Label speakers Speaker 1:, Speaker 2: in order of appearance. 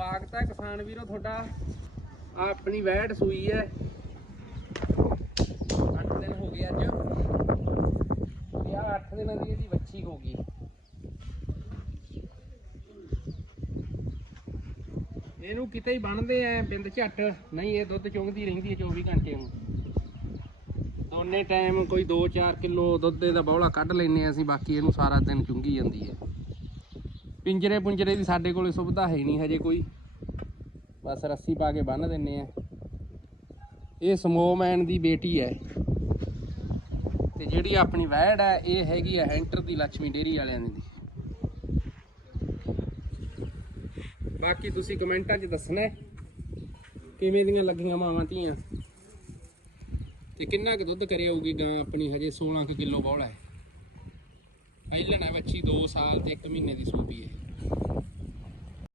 Speaker 1: ਸਵਾਗਤ ਹੈ ਕਿਸਾਨ ਵੀਰੋ ਤੁਹਾਡਾ ਆ ਆਪਣੀ ਵੈੜ ਸੂਈ ਹੈ। 8 ਦਿਨ ਹੋ ਗਏ ਅੱਜ। ਇਹ ਆ 8 ਦਿਨਾਂ ਦੀ ਇਹਦੀ ਵੱਛੀ ਹੋ ਗਈ। ਇਹਨੂੰ ਕਿਤੇ ਹੀ ਬੰਨਦੇ ਆ ਬਿੰਦ ਝੱਟ। ਨਹੀਂ, ਇਹ ਦੁੱਧ ਚੁੰਗਦੀ ਰਹਿੰਦੀ ਹੈ 24 ਘੰਟੇ ਨੂੰ। ਦੋਨੇ ਟਾਈਮ ਕੋਈ 2-4 ਕਿਲੋ ਦੁੱਧ ਦਾ ਬੌਲਾ ਕੱਢ ਲੈਨੇ ਆ ਅਸੀਂ, ਬਾਕੀ ਇਹਨੂੰ ਸਾਰਾ ਦਿਨ ਚੁੰਗੀ ਜਾਂਦੀ ਹੈ। ਪਿੰਜਰੇ ਪੁੰਜਰੇ ਦੀ ਸਾਡੇ ਕੋਲੇ ਸੁਵਿਧਾ ਹੈ ਨਹੀਂ ਹਜੇ ਕੋਈ। ਬਸ ਰੱਸੀ ਪਾ ਕੇ ਬੰਨ ਦਿੰਨੇ ਆ। ਇਹ ਸਮੋਮੈਨ ਦੀ ਬੇਟੀ ਹੈ। ਤੇ ਜਿਹੜੀ ਆਪਣੀ ਵੈੜ ਹੈ, ਇਹ ਹੈਗੀ ਹੈ ਹੈਂਟਰ ਦੀ ਲక్ష్ਮੀ ਡੇਰੀ ਵਾਲਿਆਂ ਦੀ। ਬਾਕੀ ਤੁਸੀਂ ਕਮੈਂਟਾਂ 'ਚ ਦੱਸਣਾ ਕਿਵੇਂ ਦੀਆਂ ਲੱਗੀਆਂ ਮਾਵਾਂ ਧੀਆਂ। ਤੇ ਕਿੰਨਾ ਕੁ ਦੁੱਧ ਕਰਿਆ ਹੋਊਗੀ ਗਾਂ ਆਪਣੀ, ਹਜੇ 16 ਕੁ ਕਿਲੋ ਬੌਲਾ ਹੈ। ਪਹਿਲਣ ਬੱਚੀ 2 ਸਾਲ ਤੇ 1 ਮਹੀਨੇ ਦੀ ਸੂਪੀ ਹੈ।